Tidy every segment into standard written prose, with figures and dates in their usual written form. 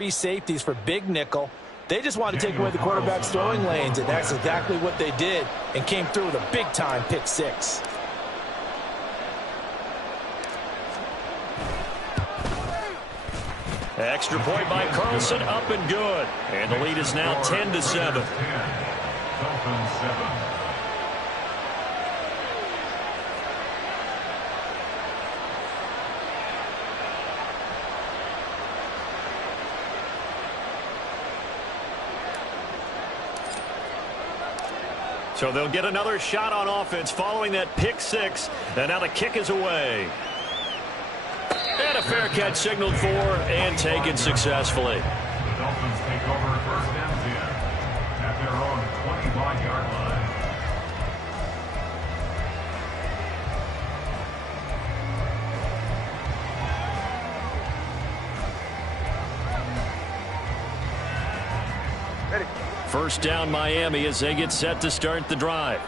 Three safeties for big nickel. They just want to take away the quarterback's throwing lanes, and that's exactly what they did and came through with a big-time pick six. Extra point by Carlson, up and good. And the lead is now 10-7. So they'll get another shot on offense following that pick six. And now the kick is away. And a fair catch signaled for and taken successfully. The Dolphins take over first down 10 at their own 25-yard line. First down Miami as they get set to start the drive.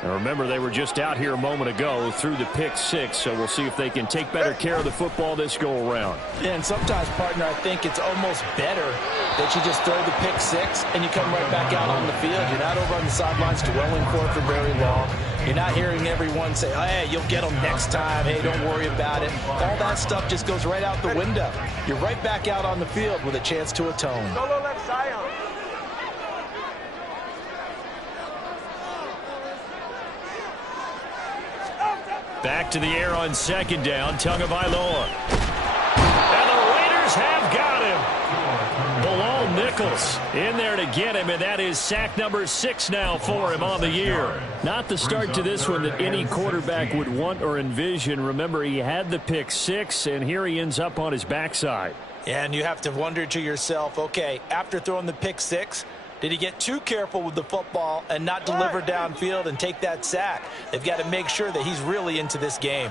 And remember, they were just out here a moment ago through the pick six, so we'll see if they can take better care of the football this go-around. Yeah, and sometimes, partner, I think it's almost better that you just throw the pick six and you come right back out on the field. You're not over on the sidelines dwelling for it for very long. You're not hearing everyone say, oh, hey, you'll get them next time. Hey, don't worry about it. All that stuff just goes right out the window. You're right back out on the field with a chance to atone. Solo left Zion. Back to the air on second down, Tagovailoa. And the Raiders have got him. Bilal Nichols in there to get him, and that is sack number 6 now for him on the year. Not the start to this one that any quarterback would want or envision. Remember, he had the pick six, and here he ends up on his backside. And you have to wonder to yourself, okay, after throwing the pick six, did he get too careful with the football and not deliver downfield and take that sack? They've got to make sure that he's really into this game.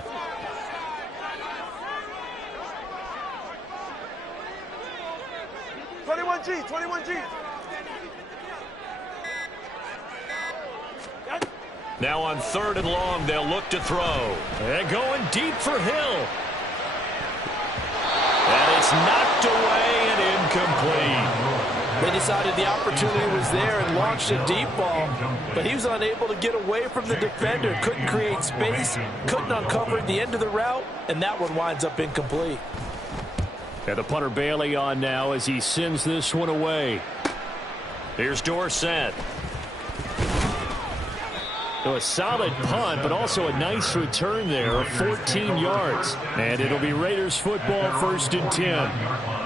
G. Now on 3rd and long, they'll look to throw. And going deep for Hill. And it's knocked away and incomplete. They decided the opportunity was there and launched a deep ball, but he was unable to get away from the defender. Couldn't create space, couldn't uncover the end of the route, and that one winds up incomplete. And the punter Bailey on now as he sends this one away. Here's Dorsett. So a solid punt, but also a nice return there of 14 yards. And it'll be Raiders football, 1st and 10.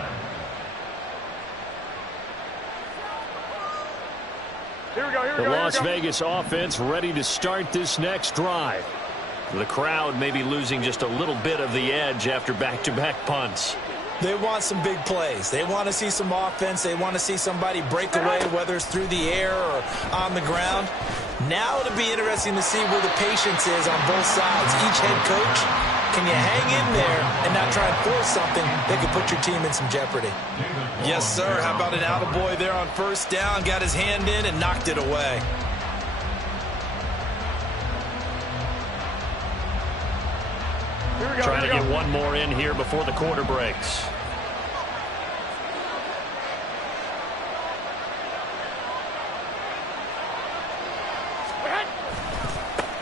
The Las Vegas offense ready to start this next drive. The crowd may be losing just a little bit of the edge after back-to-back punts. They want some big plays. They want to see some offense. They want to see somebody break away, whether it's through the air or on the ground. Now it'll be interesting to see where the patience is on both sides. Each head coach, can you hang in there and not try and force something that could put your team in some jeopardy? Yes, sir. How about an attaboy there on 1st down? Got his hand in and knocked it away. Trying to get one more in here before the quarter breaks.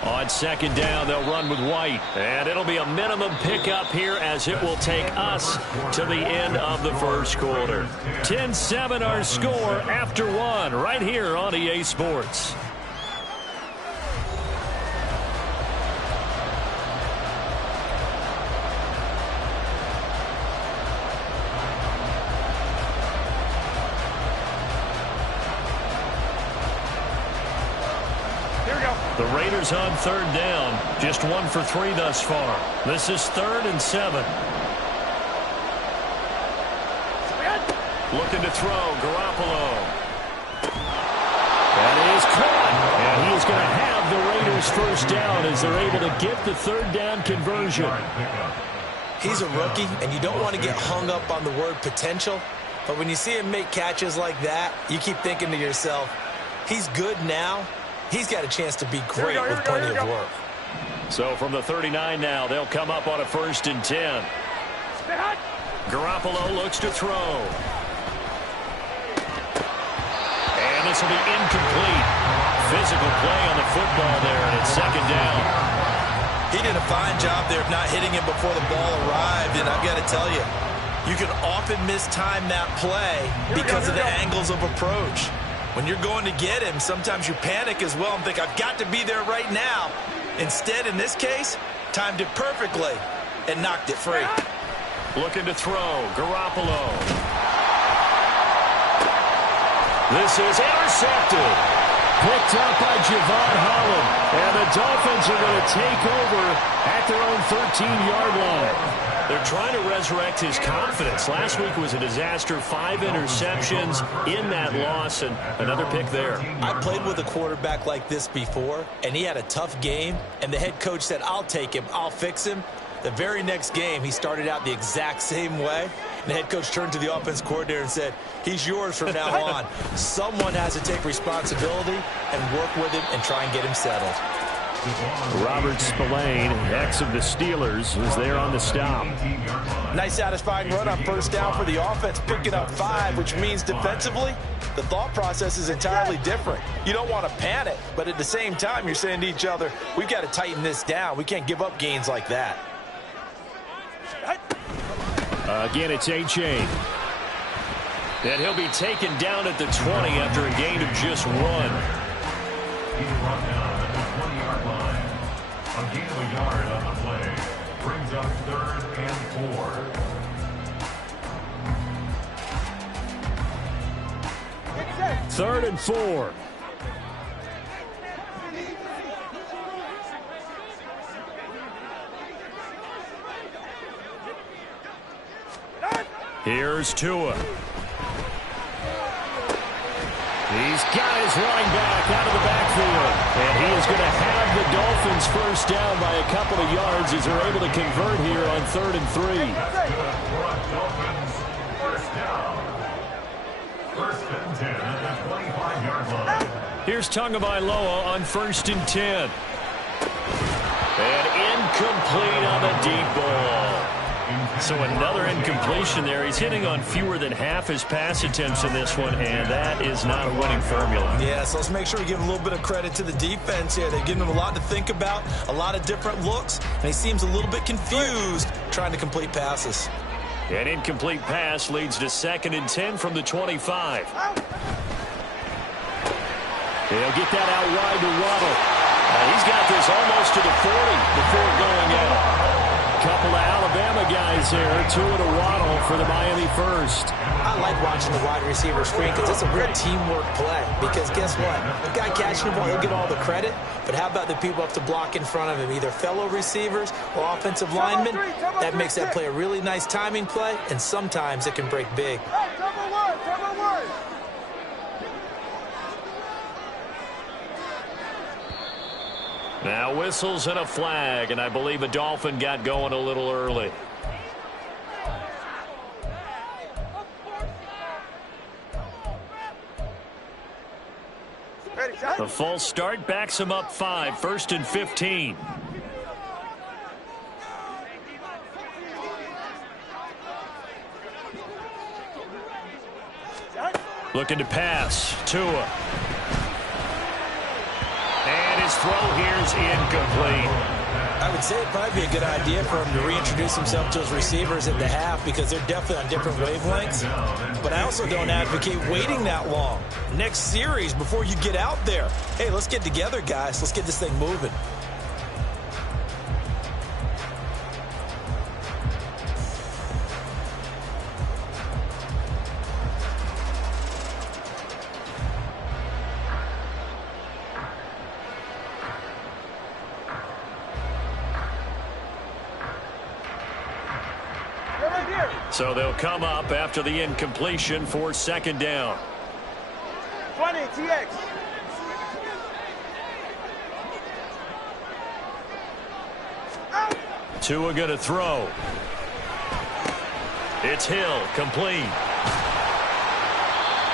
On 2nd down, they'll run with White. And it'll be a minimum pickup here as it will take us to the end of the first quarter. 10-7 our score after one right here on EA Sports. The Raiders on 3rd down. Just 1 for 3 thus far. This is 3rd and 7. Looking to throw. Garoppolo. That is caught. And he is going to have the Raiders 1st down as they're able to get the 3rd down conversion. He's a rookie, and you don't want to get hung up on the word potential. But when you see him make catches like that, you keep thinking to yourself, he's good now. He's got a chance to be great with plenty of work. So from the 39 now, they'll come up on a 1st and 10. Garoppolo looks to throw. pass will be incomplete. Physical play on the football there, and it's second down. He did a fine job there of not hitting him before the ball arrived, and I've got to tell you, you can often mistime that play because of the angles of approach. When you're going to get him, sometimes you panic as well and think, I've got to be there right now. Instead, in this case, timed it perfectly and knocked it free. Looking to throw, Garoppolo. This is intercepted. Picked up by Javon Holland. And the Dolphins are going to take over at their own 13-yard line. They're trying to resurrect his confidence. Last week was a disaster. 5 interceptions in that loss, and another pick there. I played with a quarterback like this before, and he had a tough game, and the head coach said, I'll take him, I'll fix him. The very next game, he started out the exact same way. And the head coach turned to the offense coordinator and said, he's yours from now on. Someone has to take responsibility and work with him and try and get him settled. Robert Spillane, ex of the Steelers, is there on the stop. Nice satisfying run on first down for the offense, picking up 5, which means defensively, the thought process is entirely different. You don't want to panic, but at the same time, you're saying to each other, we've got to tighten this down. We can't give up gains like that. Again, it's A-Chain. And he'll be taken down at the 20 after a gain of just 1. He's brought down at the 20-yard line. A gain of a yard on the play. Brings up 3rd and 4. 3rd and 4. Here's Tua. He's got his running back out of the backfield. And he is going to have the Dolphins first down by a couple of yards as they're able to convert here on 3rd and 3. Dolphins first down. 1st and 10 at the 25-yard line. Here's Tagovailoa on 1st and 10. And incomplete on the deep ball. So another incompletion there. He's hitting on fewer than half his pass attempts in this one, and that is not a winning formula. Yeah, so let's make sure we give a little bit of credit to the defense here. They're giving him a lot to think about, a lot of different looks, and he seems a little bit confused trying to complete passes. An incomplete pass leads to 2nd and 10 from the 25. They'll get that out wide to Waddle. He's got this almost to the 40 before going out. Couple of Alabama guys there, 2 to Waddle for the Miami first. I like watching the wide receiver screen because it's a real teamwork play. Because guess what? The guy catching the ball, he'll get all the credit. But how about the people up to block in front of him, either fellow receivers or offensive linemen? That makes that play a really nice timing play, and sometimes it can break big. Now whistles and a flag, and I believe a Dolphin got going a little early. The false start backs him up 5, 1st and 15. Looking to pass. Tua. And his throw here is incomplete. I would say it'd probably be a good idea for him to reintroduce himself to his receivers at the half because they're definitely on different wavelengths. But I also don't advocate waiting that long. Next series, before you get out there, hey, let's get together, guys. Let's get this thing moving. So they'll come up after the incompletion for 2nd down. 20, TX. Tua going to throw. It's Hill, complete.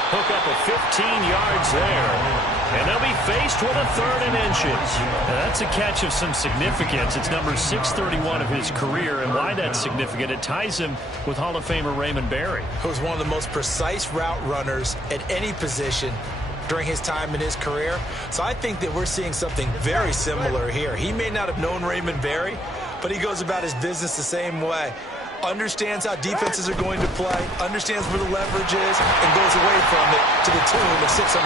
Hook up of 15 yards there. And they'll be faced with a 3rd and inches. Now that's a catch of some significance. It's number 631 of his career, and why that's significant, it ties him with Hall of Famer Raymond Berry. Who's one of the most precise route runners at any position during his time in his career. So I think that we're seeing something very similar here. He may not have known Raymond Berry, but he goes about his business the same way. Understands how defenses are going to play, understands where the leverage is, and goes away from it to the tune of 631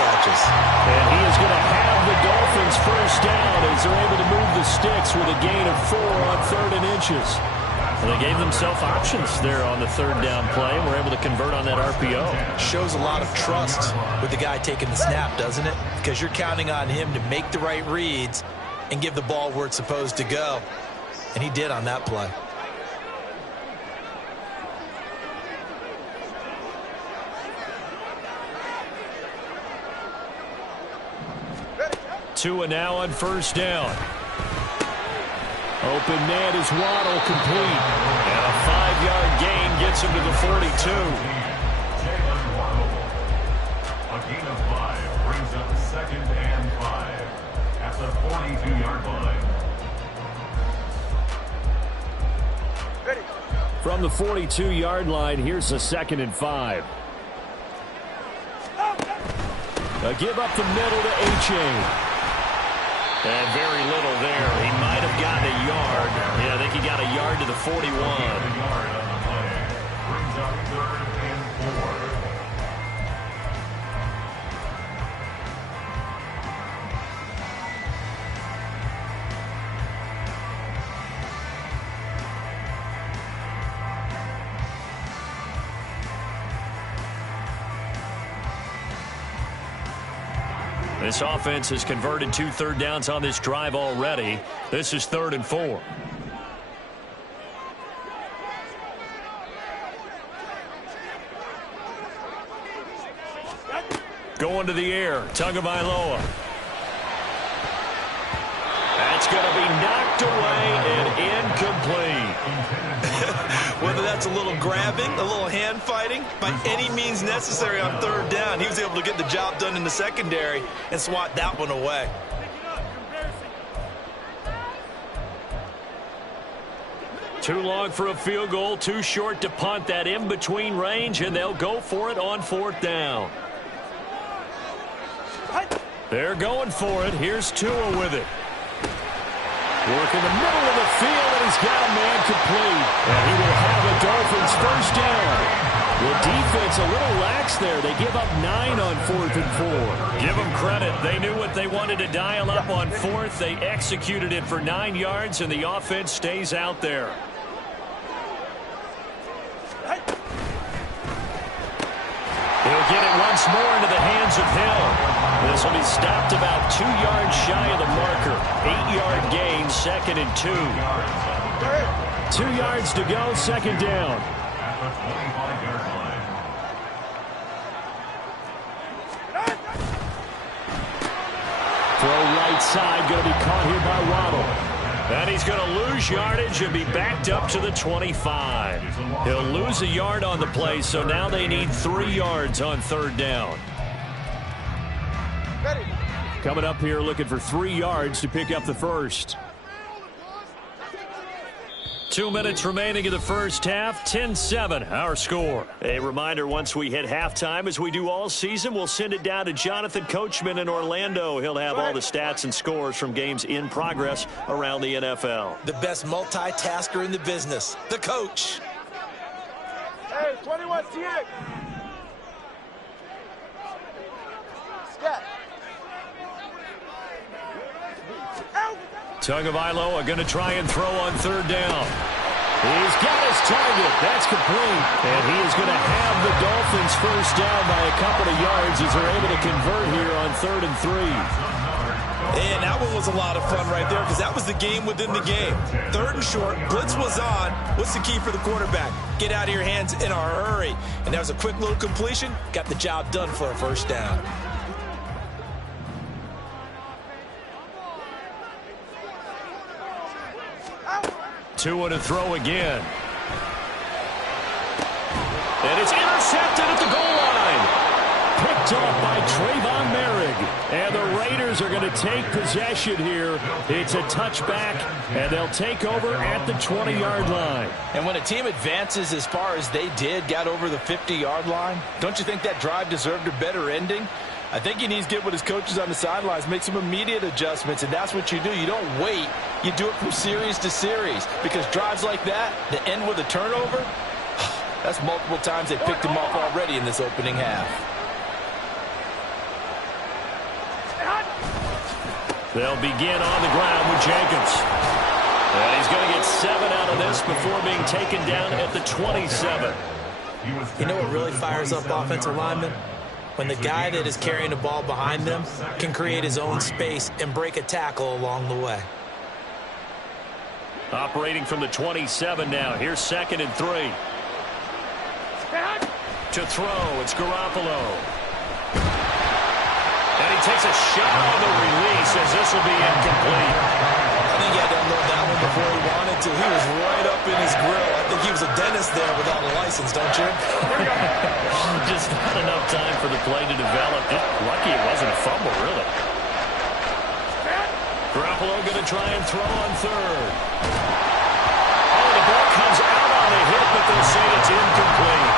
catches. And he is going to have the Dolphins first down as they're able to move the sticks with a gain of 4 on 3rd and inches. Well, they gave themselves options there on the 3rd down play, and were able to convert on that RPO. Shows a lot of trust with the guy taking the snap, doesn't it? Because you're counting on him to make the right reads and give the ball where it's supposed to go. And he did on that play. Tua now on first down. Open man is Waddle, complete. And a 5-yard gain gets him to the 42. Jalen Waddle. A gain of 5 brings up 2nd and 5 at the 42-yard line. Ready. From the 42-yard line, here's a 2nd and 5. A give up the middle to H.A. And very little there. He might have gotten a yard. Yeah, I think he got a yard to the 41. A yard on the play. Brings up 3rd and 4. This offense has converted 2 third downs on this drive already. This is 3rd and 4. Going to the air, Tagovailoa. That's going to be knocked away and incomplete. Whether that's a little grabbing, a little hand fighting, by any means necessary on 3rd down, he was able to get the job done in the secondary and swat that one away. Too long for a field goal, too short to punt. That in-between range, and they'll go for it on 4th down. They're going for it. Here's Tua with it. Work in the middle of the field, and he's got a man complete. And he will have a Dolphins first down. The defense a little lax there. They give up 9 on 4th and 4. Give them credit. They knew what they wanted to dial up on 4th. They executed it for 9 yards, and the offense stays out there. He'll get it once more into the hands of Hill. This will be stopped about 2 yards shy of the marker. 8-yard gain, 2nd and 2. 2 yards to go, 2nd down. At the 25-yard line. Throw right side, going to be caught here by Waddle. And he's going to lose yardage and be backed up to the 25. He'll lose a yard on the play, so now they need 3 yards on 3rd down. Ready. Coming up here looking for 3 yards to pick up the first. 2 minutes remaining in the first half. 10-7 our score. A reminder, once we hit halftime, as we do all season, we'll send it down to Jonathan Coachman in Orlando. He'll have all the stats and scores from games in progress around the NFL. The best multitasker in the business, the coach. Hey, 21 TX. Scat. Tagovailoa going to try and throw on 3rd down. He's got his target. That's complete. And he is going to have the Dolphins first down by a couple of yards as they're able to convert here on 3rd and 3. And that one was a lot of fun right there because that was the game within the game. 3rd and short, blitz was on. What's the key for the quarterback? Get out of your hands in a hurry. And that was a quick little completion. Got the job done for a first down. Tua to throw again. And it's intercepted at the goal line. Picked up by Trayvon Merrick. And the Raiders are going to take possession here. It's a touchback, and they'll take over at the 20-yard line. And when a team advances as far as they did, got over the 50-yard line, don't you think that drive deserved a better ending? I think he needs to get with his coaches on the sidelines, make some immediate adjustments, and that's what you do. You don't wait. You do it from series to series, because drives like that end with a turnover, that's multiple times they picked him off already in this opening half. They'll begin on the ground with Jenkins. And he's going to get 7 out of this before being taken down at the 27. You know what really fires up offensive linemen? When the guy that is carrying the ball behind them can create his own space and break a tackle along the way. Operating from the 27 now. Here's 2nd and 3. To throw, it's Garoppolo. And he takes a shot on the release as this will be incomplete. I think he had to unload that one before he wanted to. He was right up in his grill. I think he was a dentist there without a license, don't you? Just not enough time for the play to develop. Lucky it wasn't a fumble, really. Garoppolo going to try and throw on 3rd. Oh, the ball comes out on a hit, but they'll say it's incomplete.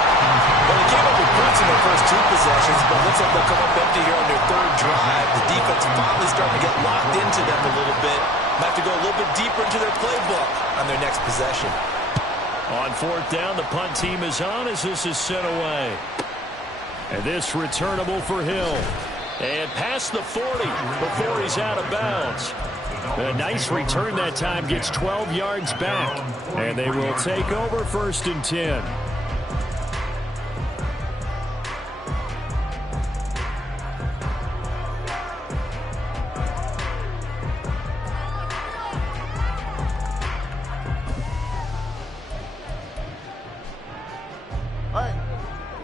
Well, they came up with points in their first 2 possessions, but it looks like they'll come up empty here on their 3rd drive. The defense finally starting to get locked into them a little bit. Might have to go a little bit deeper into their playbook on their next possession. On 4th down, the punt team is on as this is sent away. And this returnable for Hill. And past the 40 before he's out of bounds. A nice return that time, gets 12 yards back. And they will take over 1st and 10.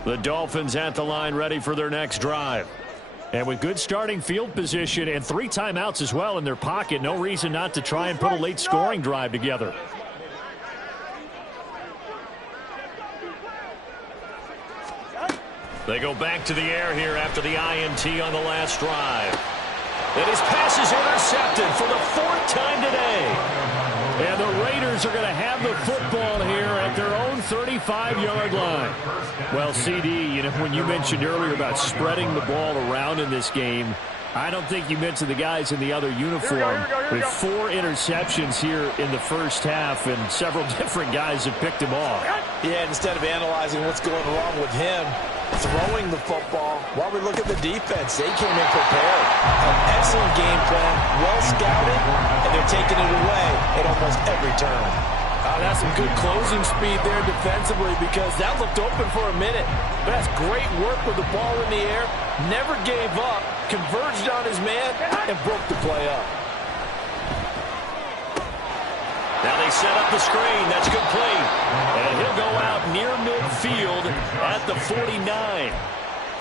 The Dolphins at the line, ready for their next drive. And with good starting field position and 3 timeouts as well in their pocket, no reason not to try and put a late scoring drive together. They go back to the air here after the INT on the last drive. And his pass is intercepted for the 4th time today. And the Raiders are going to have the football here at their own 35-yard line. Well, CD, you know, when you mentioned earlier about spreading the ball around in this game, I don't think you mentioned the guys in the other uniform. With 4 interceptions here in the first half, and several different guys have picked him off. Yeah, instead of analyzing what's going wrong with him, throwing the football, while we look at the defense, they came in prepared. An excellent game plan, well scouted, and they're taking it away at almost every turn. That's some good closing speed there defensively, because that looked open for a minute. But that's great work with the ball in the air. Never gave up, converged on his man, and broke the play up. Now they set up the screen. That's complete. And he'll go out near midfield at the 49.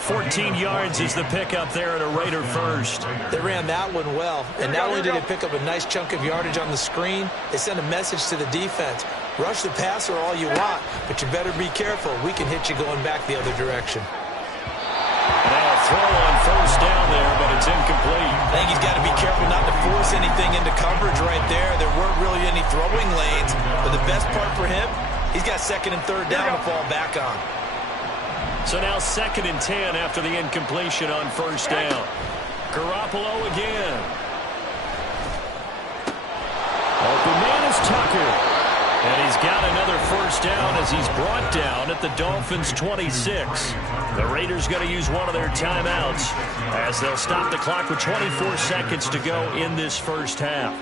14 yards is the pickup there at a Raider first. They ran that one well, and not only did they pick up a nice chunk of yardage on the screen, they sent a message to the defense. Rush the passer all you want, but you better be careful. We can hit you going back the other direction. Now a throw on 1st down there, but it's incomplete. I think he's got to be careful not to force anything into coverage right there. There weren't really any throwing lanes, but the best part for him, he's got 2nd and 3rd down to fall back on. So now 2nd and 10 after the incompletion on 1st down. Garoppolo again. Open man is Tucker. And he's got another 1st down as he's brought down at the Dolphins' 26. The Raiders going to use one of their timeouts as they'll stop the clock with 24 seconds to go in this first half.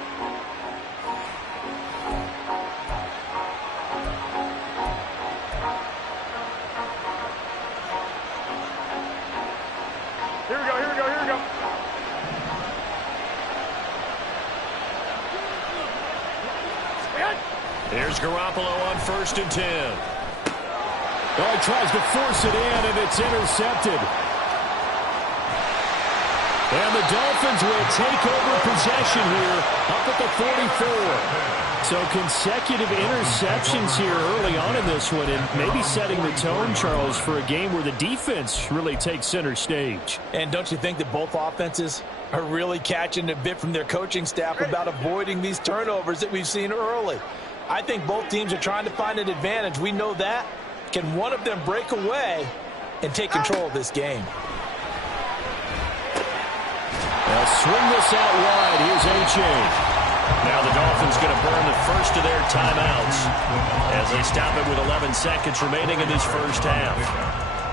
Here we go. Here's Garoppolo on 1st and 10. Oh, he tries to force it in, and it's intercepted. And the Dolphins will take over possession here up at the 44. So consecutive interceptions here early on in this one, and maybe setting the tone, Charles, for a game where the defense really takes center stage. And don't you think that both offenses are really catching a bit from their coaching staff about avoiding these turnovers that we've seen early? I think both teams are trying to find an advantage. We know that. Can one of them break away and take control of this game? They'll swing this out wide. Here's A-Chain. Now the Dolphins going to burn the first of their timeouts as they stop it with 11 seconds remaining in this first half.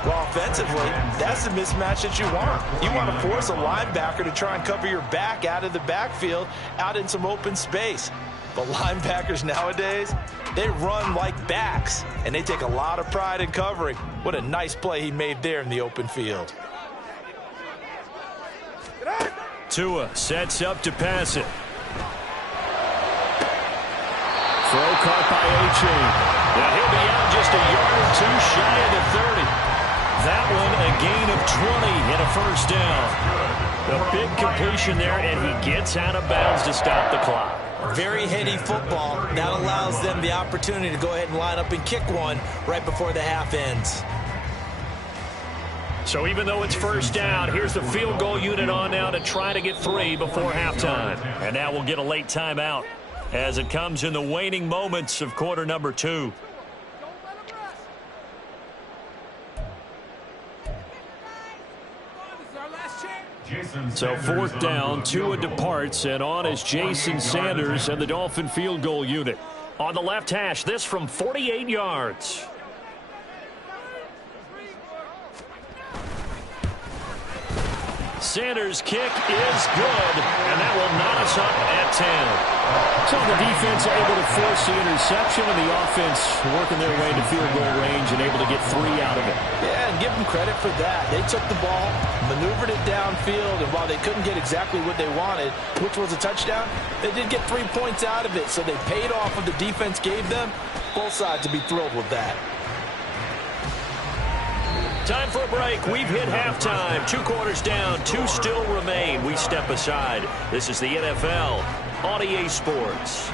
Well, offensively, that's the mismatch that you want. You want to force a linebacker to try and cover your back out of the backfield, out in some open space. But linebackers nowadays, they run like backs, and they take a lot of pride in covering. What a nice play he made there in the open field. Tua sets up to pass it. Throw caught by A-Chain. Now he'll be out just a yard or two shy of the 30. That one a gain of 20 and a first down. A big completion there, and he gets out of bounds to stop the clock. Very heady football. That allows them the opportunity to go ahead and line up and kick one right before the half ends. So even though it's first down, here's the field goal unit on now to try to get 3 before halftime. And now we'll get a late timeout as it comes in the waning moments of quarter number 2. So fourth down, Tua departs, and on is Jason Sanders and the Dolphin field goal unit. On the left hash, this from 48 yards. Sanders' kick is good, and that will knot us up at 10. So the defense able to force the interception, and the offense working their way to field goal range and able to get 3 out of it. Yeah, and give them credit for that. They took the ball, maneuvered it downfield, and while they couldn't get exactly what they wanted, which was a touchdown, they did get 3 points out of it, so they paid off what the defense gave them. Both sides to be thrilled with that. Time for a break. We've hit halftime. 2 quarters down. 2 still remain. We step aside. This is the NFL on EA Sports.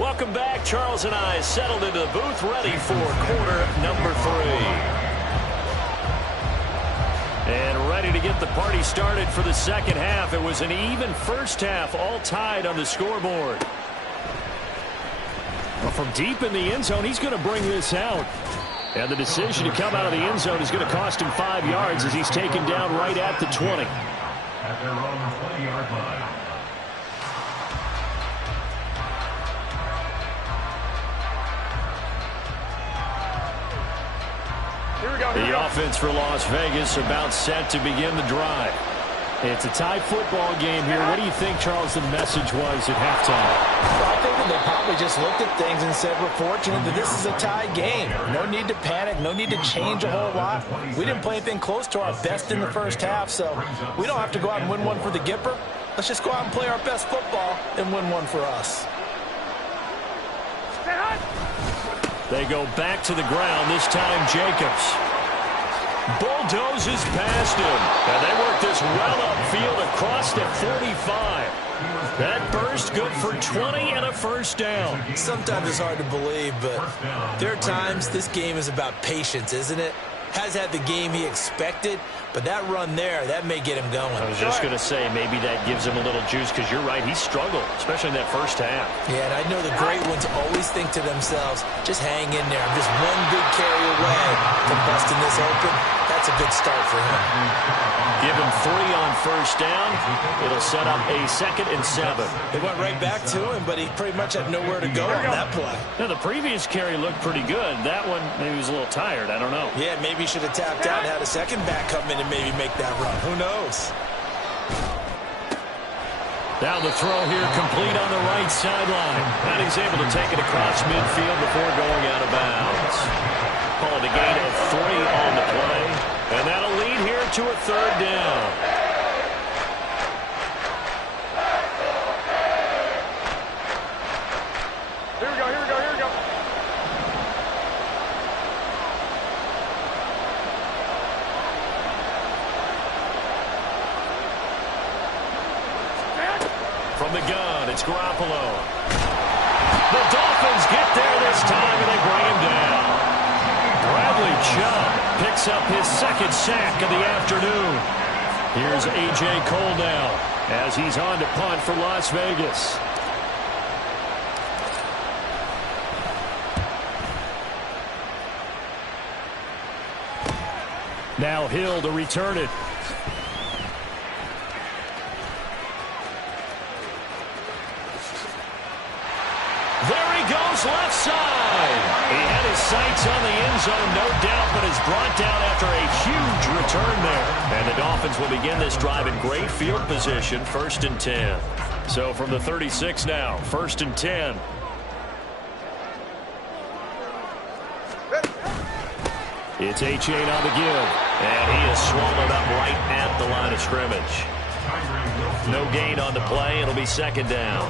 Welcome back. Charles and I settled into the booth, ready for quarter number 3. And ready to get the party started for the second half. It was an even first half, all tied on the scoreboard. Well, from deep in the end zone, he's going to bring this out. And the decision to come out of the end zone is going to cost him 5 yards as he's taken down right at the 20. At their own 20-yard line. The offense for Las Vegas about set to begin the drive. It's a tie football game here. What do you think, Charles, the message was at halftime? Well, I think that they probably just looked at things and said, we're fortunate that this is a tie game. No need to panic. No need to change a whole lot. We didn't play anything close to our best in the first half, so we don't have to go out and win one for the Gipper. Let's just go out and play our best football and win one for us. They go back to the ground, this time Jacobs. Bulldozes past him. And they work this well upfield across the 45. That burst good for 20 and a first down. Sometimes it's hard to believe, but there are times this game is about patience, isn't it? Has had the game he expected, but that run there, that may get him going. I was just going to say, maybe that gives him a little juice, because you're right, he struggled, especially in that first half. Yeah, and I know the great ones always think to themselves, just hang in there. I'm just one good carry away from busting this open. That's a good start for him. Give him 3 on first down. It'll set up a 2nd and 7. They went right back to him, but he pretty much had nowhere to go on that play. Now, the previous carry looked pretty good. That one, maybe he was a little tired. I don't know. Yeah, maybe he should have tapped out and had a second back come in and maybe make that run. Who knows? Now the throw here complete on the right sideline. And he's able to take it across midfield before going out of bounds. Call it a gain of 3 on the play. And that'll lead here to a 3rd down. Here we go, here we go, here we go. From the gun, it's Garoppolo. The Dolphins get there this time, and they bring him down. picks up his second sack of the afternoon. Here's A.J. Cole now as he's on to punt for Las Vegas. Now Hill to return it. There he goes left side. He had his sights on the end zone, no doubt, but is brought down after a huge return there. And the Dolphins will begin this drive in great field position, 1st and 10. So from the 36 now, 1st and 10. It's Achane on the give, and he is swallowed up right at the line of scrimmage. No gain on the play. It'll be 2nd down.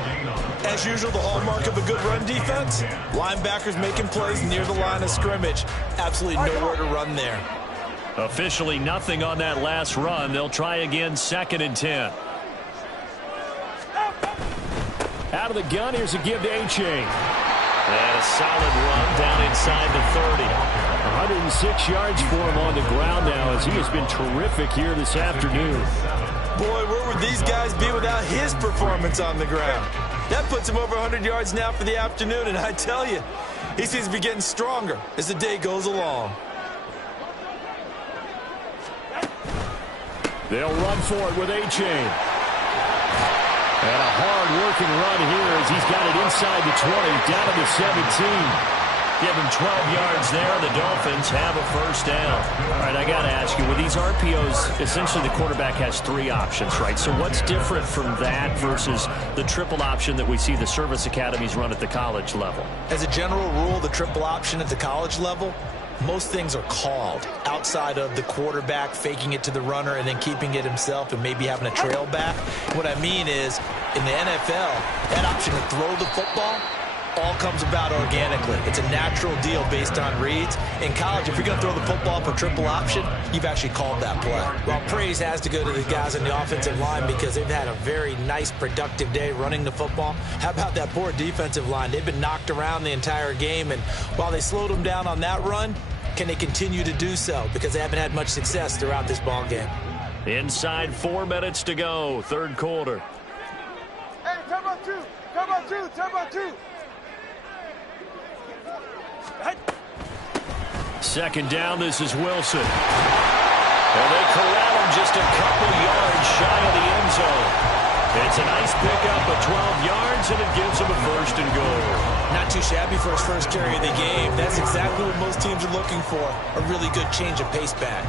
As usual, the hallmark of a good run defense, linebackers making plays near the line of scrimmage. Absolutely nowhere to run there. Officially nothing on that last run. They'll try again, 2nd and 10. Out of the gun, here's a give to Achane. And a solid run down inside the 30. 106 yards for him on the ground now as he has been terrific here this afternoon. Boy, where would these guys be without his performance on the ground? That puts him over 100 yards now for the afternoon, and I tell you, he seems to be getting stronger as the day goes along. They'll run for it with Achane. And a hard-working run here as he's got it inside the 20, down to the 17. Give him 12 yards there. The Dolphins have a 1st down. All right, I got to ask you, with these RPOs, essentially the quarterback has 3 options, right? So what's different from that versus the triple option that we see the service academies run at the college level? As a general rule, the triple option at the college level, most things are called outside of the quarterback faking it to the runner and then keeping it himself and maybe having a trail back. What I mean is, in the NFL, that option to throw the football all comes about organically. It's a natural deal based on reads. In college, if you're going to throw the football for triple option, you've actually called that play. Well, praise has to go to the guys on the offensive line because they've had a very nice, productive day running the football. How about that poor defensive line? They've been knocked around the entire game, and while they slowed them down on that run, can they continue to do so? Because they haven't had much success throughout this ball game. Inside 4 minutes to go, 3rd quarter. Hey, time out 2. Time out 2. Time out 2. 2nd down, this is Wilson. And they corral him just a couple yards shy of the end zone. It's a nice pickup of 12 yards, and it gives him a 1st and goal. Not too shabby for his first carry of the game. That's exactly what most teams are looking for, a really good change of pace back.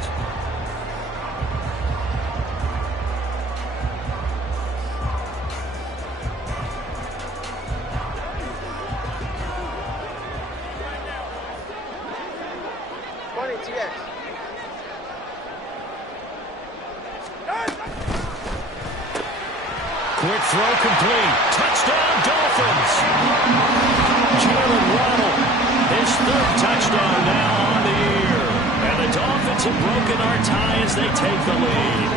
Quick throw complete. Touchdown, Dolphins. Jalen Waddle, his 3rd touchdown now on the year. And the Dolphins have broken our tie as they take the lead.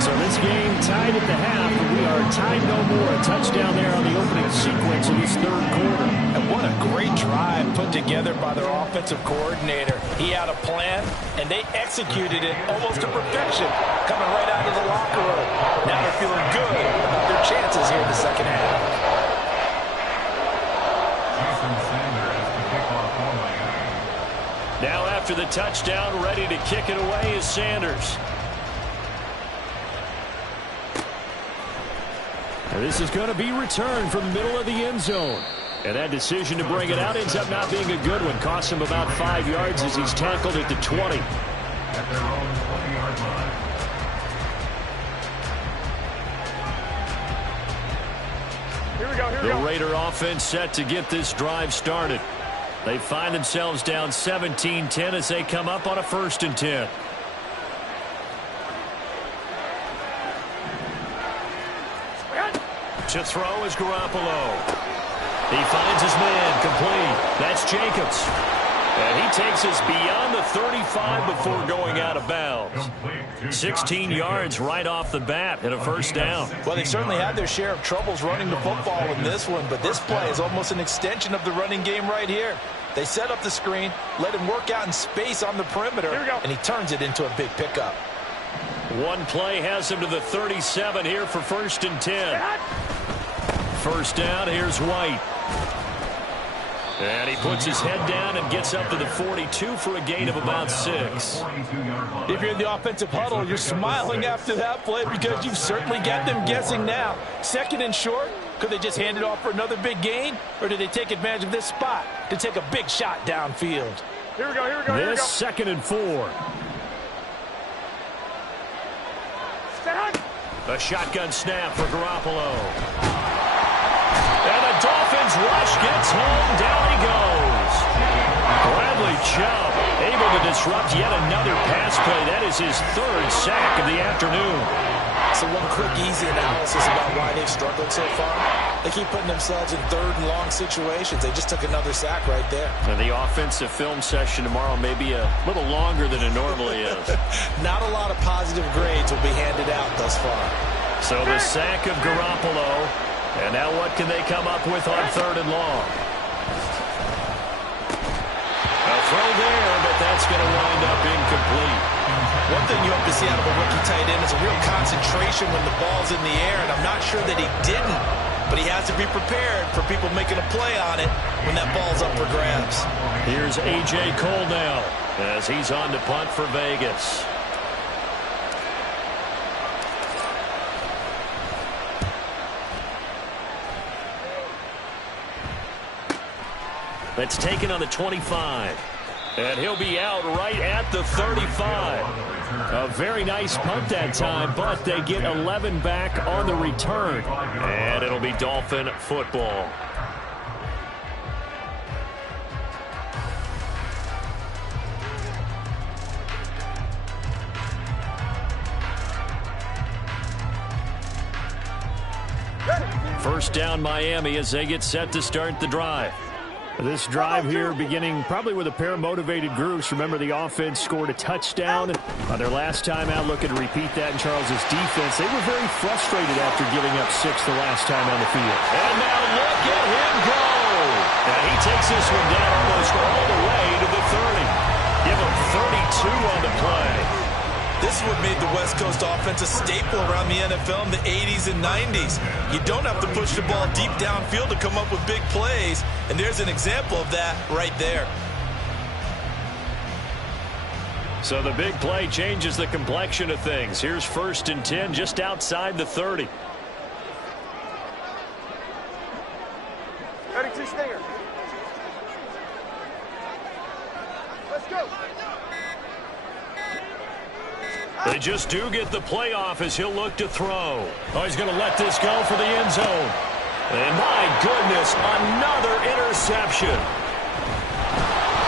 So this game tied at the half, but we are tied no more. A touchdown there on the opening sequence of this 3rd quarter. And what a great drive put together by their offensive coordinator. He had a plan, and they executed it almost to perfection, coming right out of the locker room. Now they're feeling good about their chances here in the 2nd half. Now after the touchdown, ready to kick it away is Sanders. And this is going to be returned from the middle of the end zone. And that decision to bring it out ends up not being a good one. Costs him about 5 yards as he's tackled at the 20. At their own 20-yard line. Here we go, here we go. The Raider offense set to get this drive started. They find themselves down 17-10 as they come up on a 1st and 10. To throw is Garoppolo. He finds his man complete. That's Jacobs. And he takes us beyond the 35 before going out of bounds. 16 yards right off the bat and a 1st down. Well, they've certainly had their share of troubles running the football in this one, but this play is almost an extension of the running game right here. They set up the screen, let him work out in space on the perimeter, and he turns it into a big pickup. One play has him to the 37 here for 1st and 10. First down, here's White. And he puts his head down and gets up to the 42 for a gain of about 6. If you're in the offensive huddle, you're smiling after that play because you've certainly got them guessing now. 2nd and short, could they just hand it off for another big gain? Or did they take advantage of this spot to take a big shot downfield? Here we go. This 2nd and 4. A shotgun snap for Garoppolo. And the Dolphins rush gets home. Down he goes. Bradley Chubb able to disrupt yet another pass play. That is his 3rd sack of the afternoon. So one quick, easy analysis about why they've struggled so far. They keep putting themselves in 3rd and long situations. They just took another sack right there. And the offensive film session tomorrow may be a little longer than it normally is. Not a lot of positive grades will be handed out thus far. So the sack of Garoppolo. And now what can they come up with on 3rd and long? A throw there, but that's going to wind up incomplete. One thing you hope to see out of a rookie tight end is a real concentration when the ball's in the air, and I'm not sure that he didn't, but he has to be prepared for people making a play on it when that ball's up for grabs. Here's A.J. Cole now as he's on to punt for Vegas. That's taken on the 25. And he'll be out right at the 35. A very nice punt that time, but they get 11 back on the return. And it'll be Dolphin football. First down Miami as they get set to start the drive. This drive here beginning probably with a pair of motivated groups. Remember, the offense scored a touchdown on their last time out. Looking to repeat that in Charles's defense. They were very frustrated after giving up 6 the last time on the field. And now look at him go. And he takes this one down almost all the way to the 30. Give him 32 on the play. This is what made the West Coast offense a staple around the NFL in the 80s and 90s. You don't have to push the ball deep downfield to come up with big plays, and there's an example of that right there. So the big play changes the complexion of things. Here's 1st and 10 just outside the 30. Ready to Stinger. Let's go. They just do get the playoff as he'll look to throw. Oh, he's going to let this go for the end zone. And my goodness, another interception.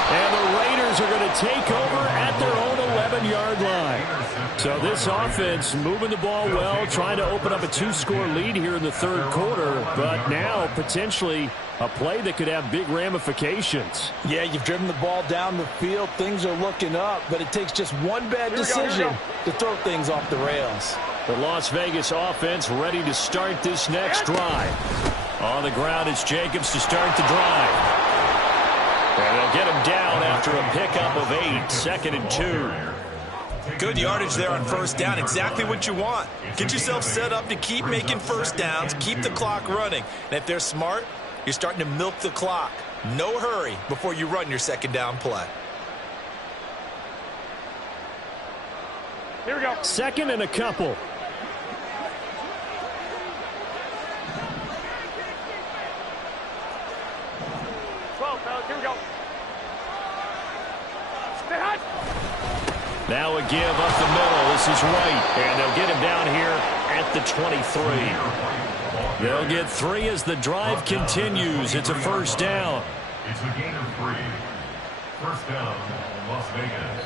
And the Raiders are going to take over at their own 11-yard line. So this offense moving the ball well, trying to open up a 2-score lead here in the 3rd quarter, but now potentially a play that could have big ramifications. Yeah, you've driven the ball down the field. Things are looking up, but it takes just one bad decision to throw things off the rails. The Las Vegas offense ready to start this next drive. On the ground, it's Jacobs to start the drive. And they'll get him down after a pickup of 8, 2nd and 2. Good yardage there on 1st down. Exactly what you want. Get yourself set up to keep making 1st downs, keep the clock running. And if they're smart, you're starting to milk the clock. No hurry before you run your 2nd down play. Here we go. 2nd and a couple. Here we go. Stay hot. Now a give up the middle. This is White. And they'll get him down here at the 23. They'll get 3 as the drive continues. It's a 1st down. It's a gain of 3. 1st down, Las Vegas.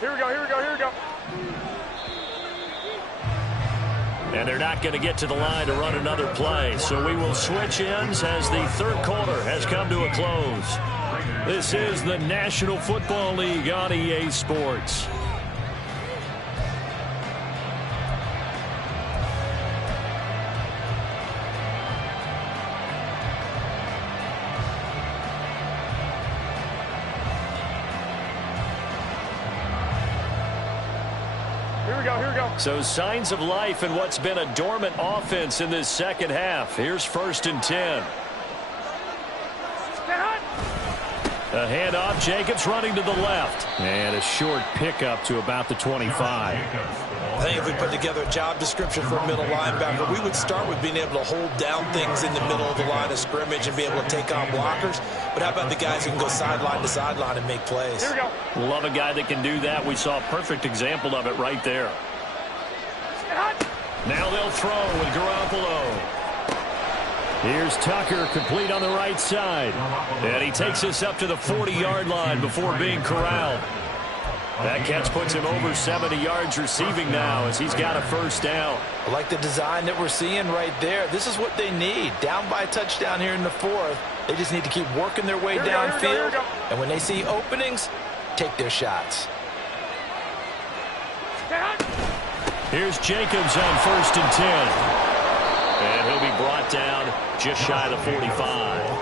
Here we go. And they're not going to get to the line to run another play. So we will switch ends as the 3rd quarter has come to a close. This is the National Football League on EA Sports. Here we go, here we go. So signs of life in what's been a dormant offense in this second half. Here's 1st and 10. A handoff. Jacobs running to the left. And a short pickup to about the 25. I think if we put together a job description for a middle linebacker, we would start with being able to hold down things in the middle of the line of scrimmage and be able to take on blockers. But how about the guys who can go sideline to sideline and make plays? Here we go. Love a guy that can do that. We saw a perfect example of it right there. Now they'll throw with Garoppolo. Here's Tucker, complete on the right side. And he takes us up to the 40-yard line before being corralled. That catch puts him over 70 yards receiving now as he's got a 1st down. I like the design that we're seeing right there. This is what they need. Down by a touchdown here in the 4th. They just need to keep working their way downfield. And when they see openings, take their shots. Here's Jacobs on 1st and 10. And he'll be brought down just shy of the 45.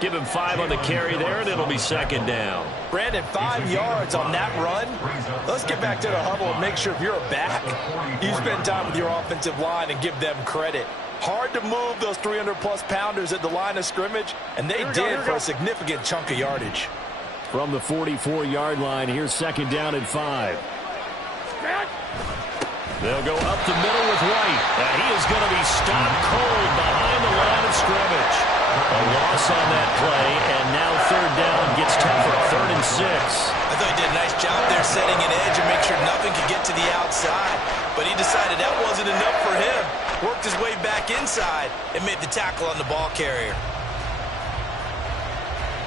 Give him 5 on the carry there, and it'll be 2nd down. Brandon, 5 yards on that run. Let's get back to the huddle and make sure if you're a back, you spend time with your offensive line and give them credit. Hard to move those 300-plus pounders at the line of scrimmage, and they did for a significant chunk of yardage. From the 44-yard line, here's 2nd down and 5. They'll go up the middle with White, and he is going to be stopped cold behind the line of scrimmage. A loss on that play, and now 3rd down gets tougher, 3rd and 6. I thought he did a nice job there setting an edge and make sure nothing could get to the outside, but he decided that wasn't enough for him. Worked his way back inside and made the tackle on the ball carrier.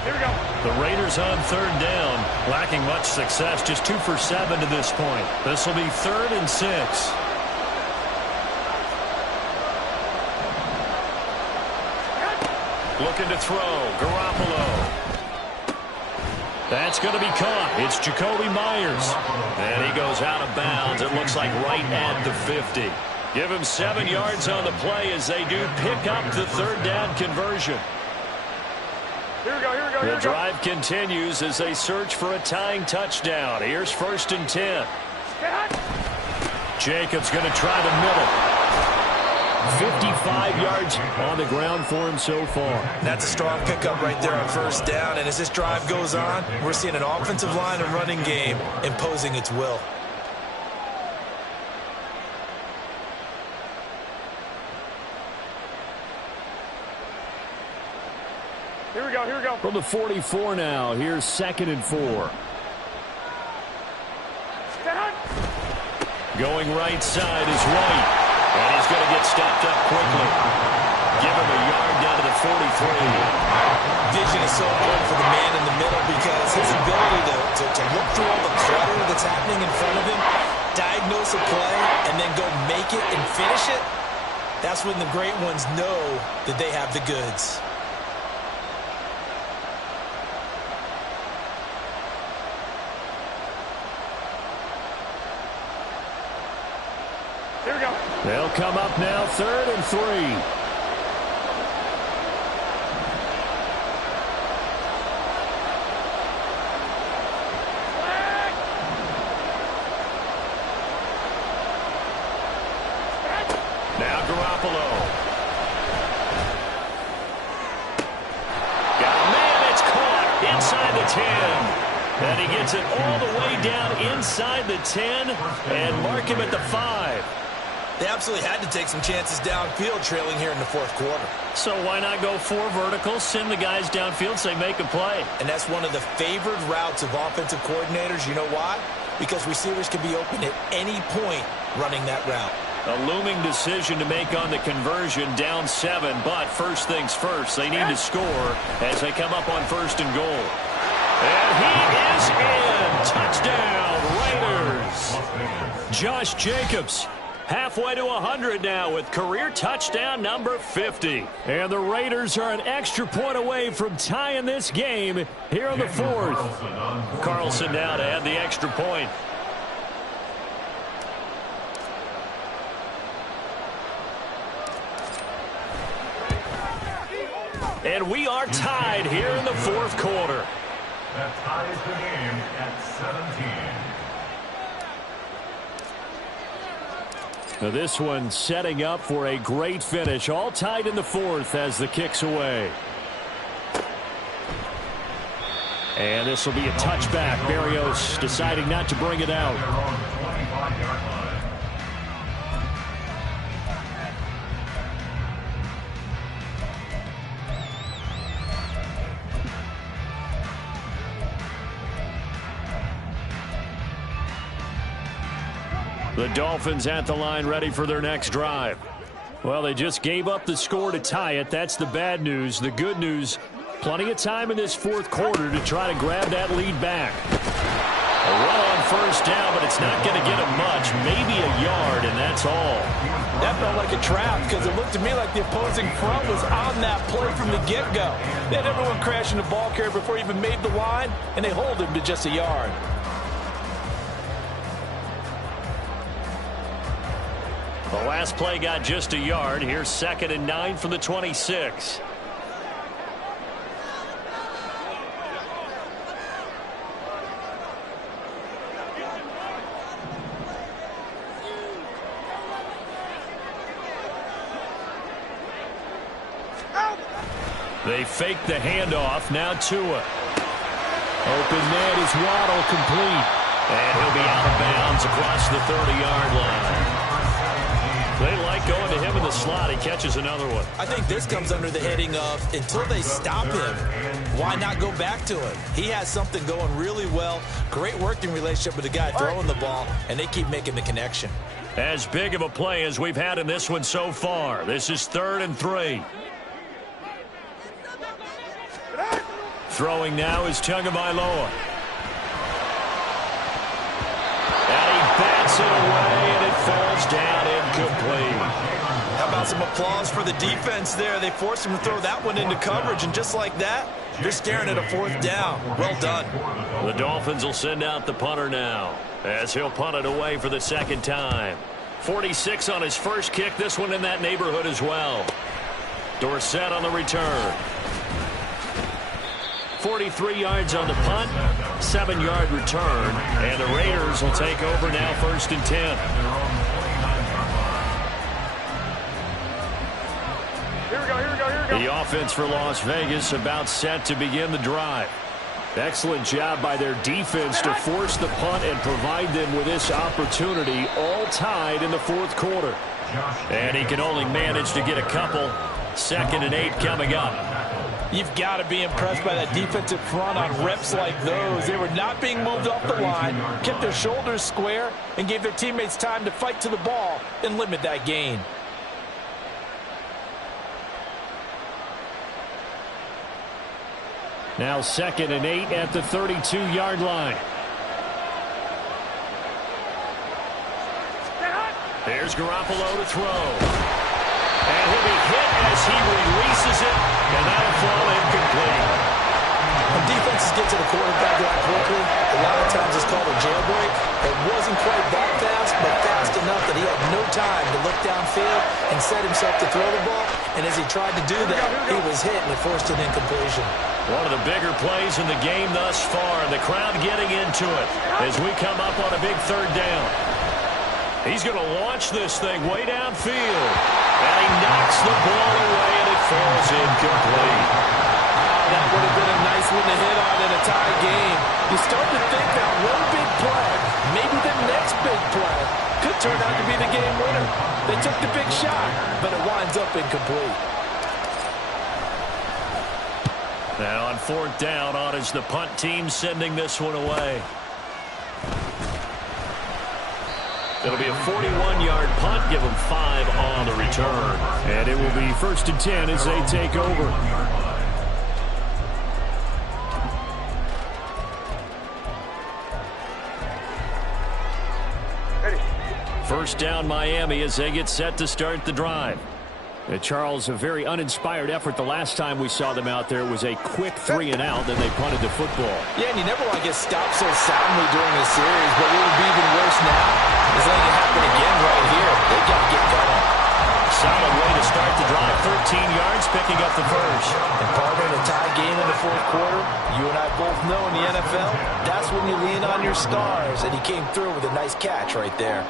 Here we go. The Raiders on 3rd down, lacking much success, just 2 for 7 to this point. This will be 3rd and 6. Looking to throw, Garoppolo. That's going to be caught. It's Jacoby Myers. And he goes out of bounds. It looks like right at the 50. Give him 7 yards on the play as they do pick up the 3rd down conversion. Here we go, here we go, here we go. The drive continues as they search for a tying touchdown. Here's 1st and 10. Jacobs going to try the middle. 55 yards on the ground for him so far. That's a strong pickup right there on 1st down. And as this drive goes on, we're seeing an offensive line and running game imposing its will. Here we go, here we go. From the 44 now, here's 2nd and 4. Going right side is White. And he's going to get stopped up quickly. Give him a yard down to the 43. Vision is so important for the man in the middle because his ability to look through all the clutter that's happening in front of him, diagnose a play, and then go make it and finish it, that's when the great ones know that they have the goods. Here we go. They'll come up now, 3rd and 3. Now Garoppolo. Got a man, it's caught inside the 10. And he gets it all the way down inside the 10 and mark him at the 5. They absolutely had to take some chances downfield trailing here in the 4th quarter. So why not go 4 verticals, send the guys downfield, say make a play? And that's one of the favored routes of offensive coordinators. You know why? Because receivers can be open at any point running that route. A looming decision to make on the conversion, down 7, but first things first, they need to score as they come up on 1st and goal. And he is in! Touchdown, Raiders! Josh Jacobs. Halfway to 100 now with career touchdown number 50. And the Raiders are an extra point away from tying this game here in the 4th. Carlson now to add the extra point. And we are tied here in the 4th quarter. That ties the game at 17. Now this one setting up for a great finish. All tied in the fourth as the kick's away. And this will be a touchback. Berrios deciding not to bring it out. The Dolphins at the line ready for their next drive. Well, they just gave up the score to tie it. That's the bad news. The good news, plenty of time in this fourth quarter to try to grab that lead back. A run on first down, but it's not going to get them much. Maybe a yard, and that's all. That felt like a trap because it looked to me like the opposing front was on that play from the get-go. They had everyone crashing the ball carrier before he even made the line, and they hold him to just a yard. The last play got just a yard. Here's 2nd and 9 from the 26. They fake the handoff. Now Tua. Open man is Waddle, complete. And he'll be out of bounds across the 30-yard line. They like going to him in the slot. He catches another one. I think this comes under the heading of until they stop him, why not go back to him? He has something going really well. Great working relationship with the guy throwing the ball, and they keep making the connection. As big of a play as we've had in this one so far. This is 3rd and 3. Throwing now is Tagovailoa. And he bats it away, and it falls down incomplete. How about some applause for the defense there? They forced him to throw that one into coverage, and just like that, they're staring at a 4th down. Well done. The Dolphins will send out the punter now, as he'll punt it away for the 2nd time. 46 on his first kick, this one in that neighborhood as well. Dorsett on the return. 43 yards on the punt, 7-yard return, and the Raiders will take over now 1st and 10. Here we go, here we go, here we go. The offense for Las Vegas about set to begin the drive. Excellent job by their defense to force the punt and provide them with this opportunity, all tied in the 4th quarter. And he can only manage to get a couple. 2nd and 8 coming up. You've got to be impressed by that defensive front on reps like those. They were not being moved off the line, kept their shoulders square, and gave their teammates time to fight to the ball and limit that gain. Now 2nd and 8 at the 32-yard line. There's Garoppolo to throw. And he'll be hit as he releases it, and that'll fall incomplete. When defenses get to the quarterback that quickly, a lot of times it's called a jailbreak. It wasn't quite that fast, but fast enough that he had no time to look downfield and set himself to throw the ball. And as he tried to do that, he was hit and it forced an incompletion. One of the bigger plays in the game thus far. The crowd getting into it as we come up on a big 3rd down. He's going to launch this thing way downfield. And he knocks the ball away, and it falls incomplete. That would have been a nice one to hit on in a tie game. You start to think that one big play, maybe the next big play, could turn out to be the game winner. They took the big shot, but it winds up incomplete. Now on 4th down, on is the punt team sending this one away. It'll be a 41-yard punt, give them 5 on the return. And it will be 1st and 10 as they take over. First down Miami as they get set to start the drive. Charles, a very uninspired effort the last time we saw them out there was a quick 3-and-out, then they punted the football. Yeah, and you never want to get stopped so soundly during a series, but what would be even worse now is letting it happen again right here. They got to get going. Solid way to start the drive. 13 yards, picking up the first. And part of a tie game in the 4th quarter, you and I both know in the NFL, that's when you lean on your stars, and he came through with a nice catch right there.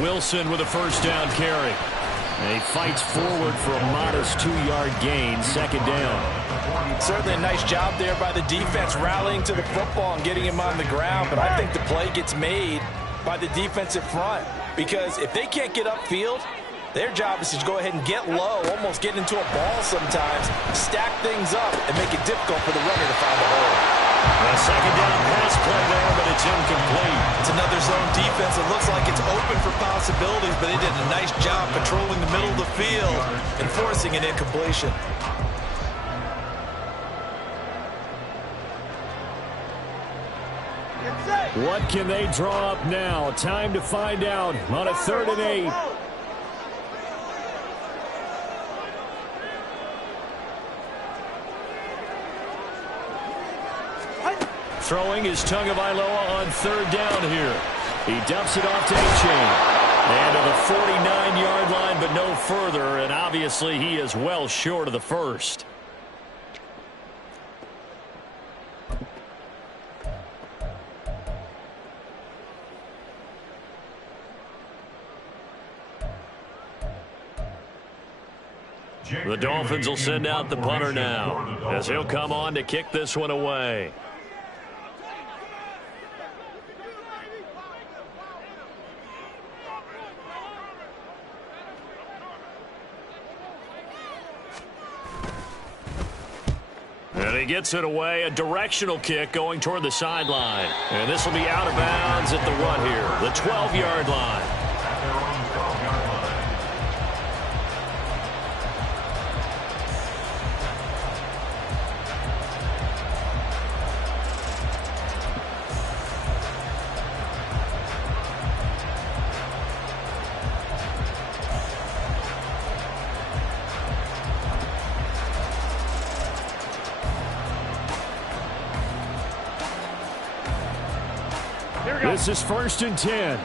Wilson with a first down carry. And he fights forward for a modest 2-yard gain, second down. Certainly a nice job there by the defense rallying to the football and getting him on the ground. But I think the play gets made by the defensive front, because if they can't get upfield, their job is to go ahead and get low, almost get into a ball sometimes, stack things up, and make it difficult for the runner to find the hole. A second down pass play there, but it's incomplete. It's another zone defense. It looks like it's open for possibilities, but they did a nice job controlling the middle of the field and forcing an incompletion. What can they draw up now? Time to find out on a 3rd and 8. Throwing is Tagovailoa on 3rd down here. He dumps it off to A-Chain. And to the 49-yard line, but no further. And obviously he is well short of the first. The Dolphins will send out the punter now, as he'll come on to kick this one away. And he gets it away, a directional kick going toward the sideline. And this will be out of bounds at the what here? The 12-yard line. This is 1st and 10.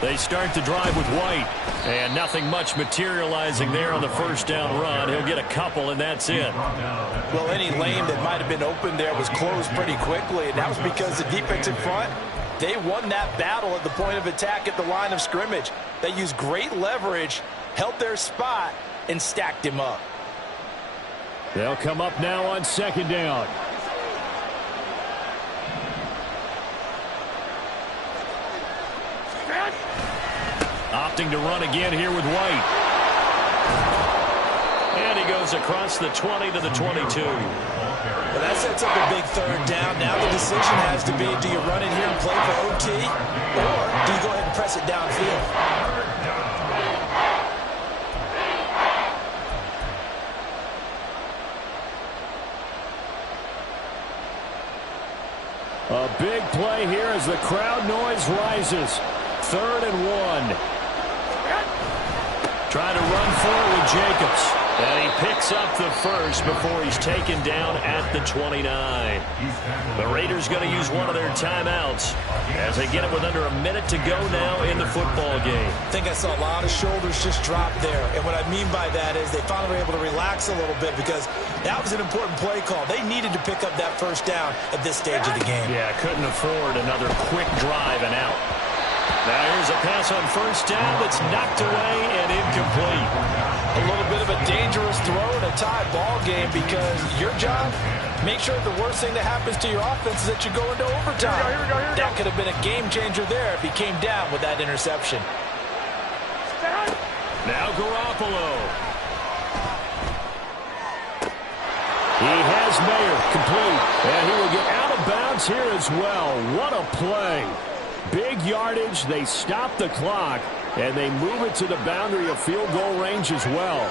They start the drive with White. And nothing much materializing there on the first down run. He'll get a couple, and that's it. Well, any lane that might have been open there was closed pretty quickly, and that was because the defensive front, they won that battle at the point of attack at the line of scrimmage. They used great leverage, held their spot, and stacked him up. They'll come up now on 2nd down. Opting to run again here with White. And he goes across the 20 to the 22. Well, that sets up a big 3rd down. Now the decision has to be, do you run it here and play for OT, or do you go ahead and press it downfield? A big play here as the crowd noise rises. 3rd and 1. Trying to run forward with Jacobs. And he picks up the first before he's taken down at the 29. The Raiders going to use one of their timeouts as they get it with under a minute to go now in the football game. I think I saw a lot of shoulders just drop there. And what I mean by that is they finally were able to relax a little bit, because that was an important play call. They needed to pick up that first down at this stage of the game. Yeah, couldn't afford another quick drive and out. Now here's a pass on first down that's knocked away and incomplete. A little bit of a dangerous throw in a tie ball game, because your job, make sure the worst thing that happens to your offense is that you go into overtime. Here we go. That could have been a game changer there if he came down with that interception. Now Garoppolo. He has Mayer complete, and he will get out of bounds here as well. What a play. Big yardage, they stop the clock, and they move it to the boundary of field goal range as well.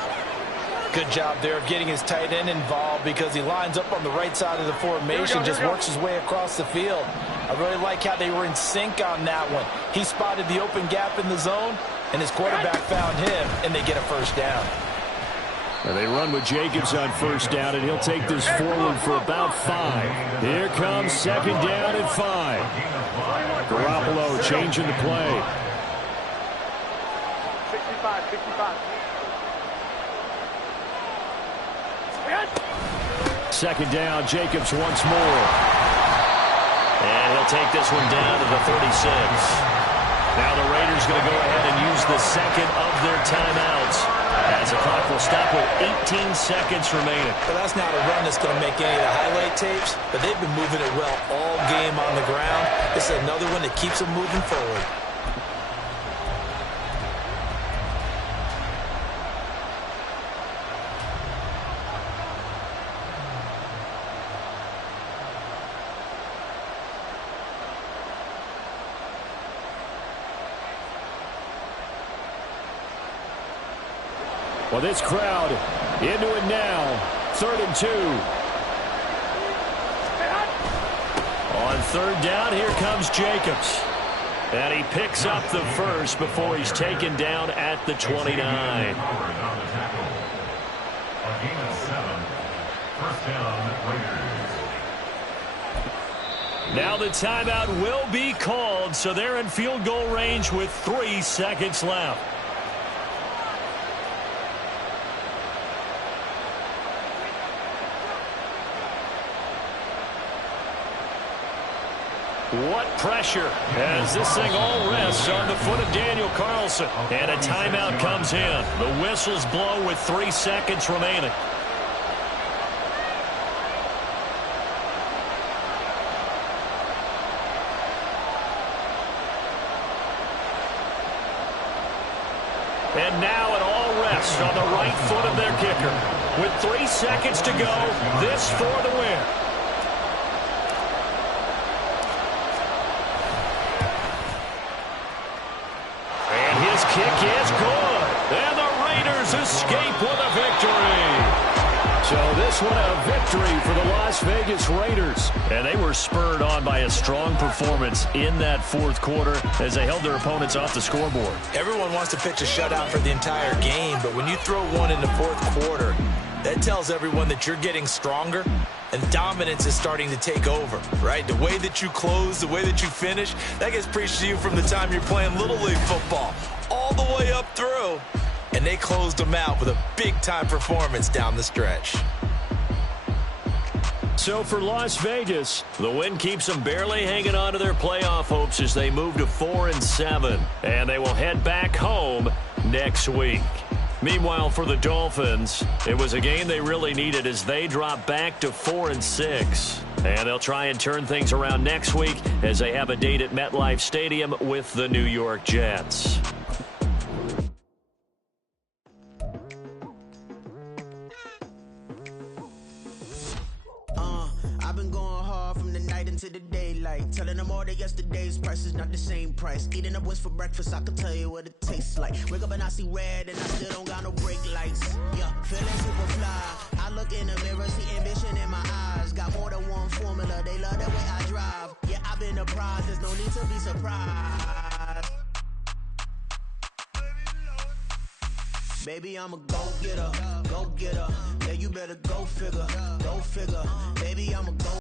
Good job there of getting his tight end involved, because he lines up on the right side of the formation, just works his way across the field. I really like how they were in sync on that one. He spotted the open gap in the zone, and his quarterback found him, and they get a first down. And they run with Jacobs on first down, and he'll take this forward for about 5. Here comes 2nd down and 5. Garoppolo changing the play. 65. 2nd down, Jacobs once more. And he'll take this one down to the 36. Now the Raiders going to go ahead and use the second of their timeouts, as the clock will stop with 18 seconds remaining. Well, that's not a run that's going to make any of the highlight tapes, but they've been moving it well all game on the ground. This is another one that keeps them moving forward. Well, this crowd into it now. 3rd and 2. On 3rd down, here comes Jacobs. And he picks up the first before he's taken down at the 29. A gain of 7. First down, Raiders. Now the timeout will be called, so they're in field goal range with 3 seconds left. What pressure as this thing all rests on the foot of Daniel Carlson. And a timeout comes in. The whistles blow with 3 seconds remaining. And now it all rests on the right foot of their kicker. With 3 seconds to go, this for the win. Kick is good, and the Raiders escape with a victory. So this one a victory for the Las Vegas Raiders. And they were spurred on by a strong performance in that 4th quarter as they held their opponents off the scoreboard. Everyone wants to pitch a shutout for the entire game, but when you throw one in the 4th quarter, that tells everyone that you're getting stronger and dominance is starting to take over, right? The way that you close, the way that you finish, that gets preached to you from the time you're playing Little League football all the way up through. And they closed them out with a big-time performance down the stretch. So for Las Vegas, the win keeps them barely hanging on to their playoff hopes as they move to 4-7. And they will head back home next week. Meanwhile, for the Dolphins, it was a game they really needed as they drop back to 4-6. And they'll try and turn things around next week as they have a date at MetLife Stadium with the New York Jets. I've been going hard from the night into the daylight, telling them all that yesterday's price is not the same price. Eating up what's for breakfast, I can tell you what it tastes like. Wake up and I see red and I still don't got no brake lights. Yeah, feeling super fly. I look in the mirror, see ambition in my eyes. Got more than one formula, they love the way I drive. Yeah, I've been apprised, there's no need to be surprised. Baby, I'm a go-getter, go-getter. Yeah, you better go figure, go figure. Baby, I'm a go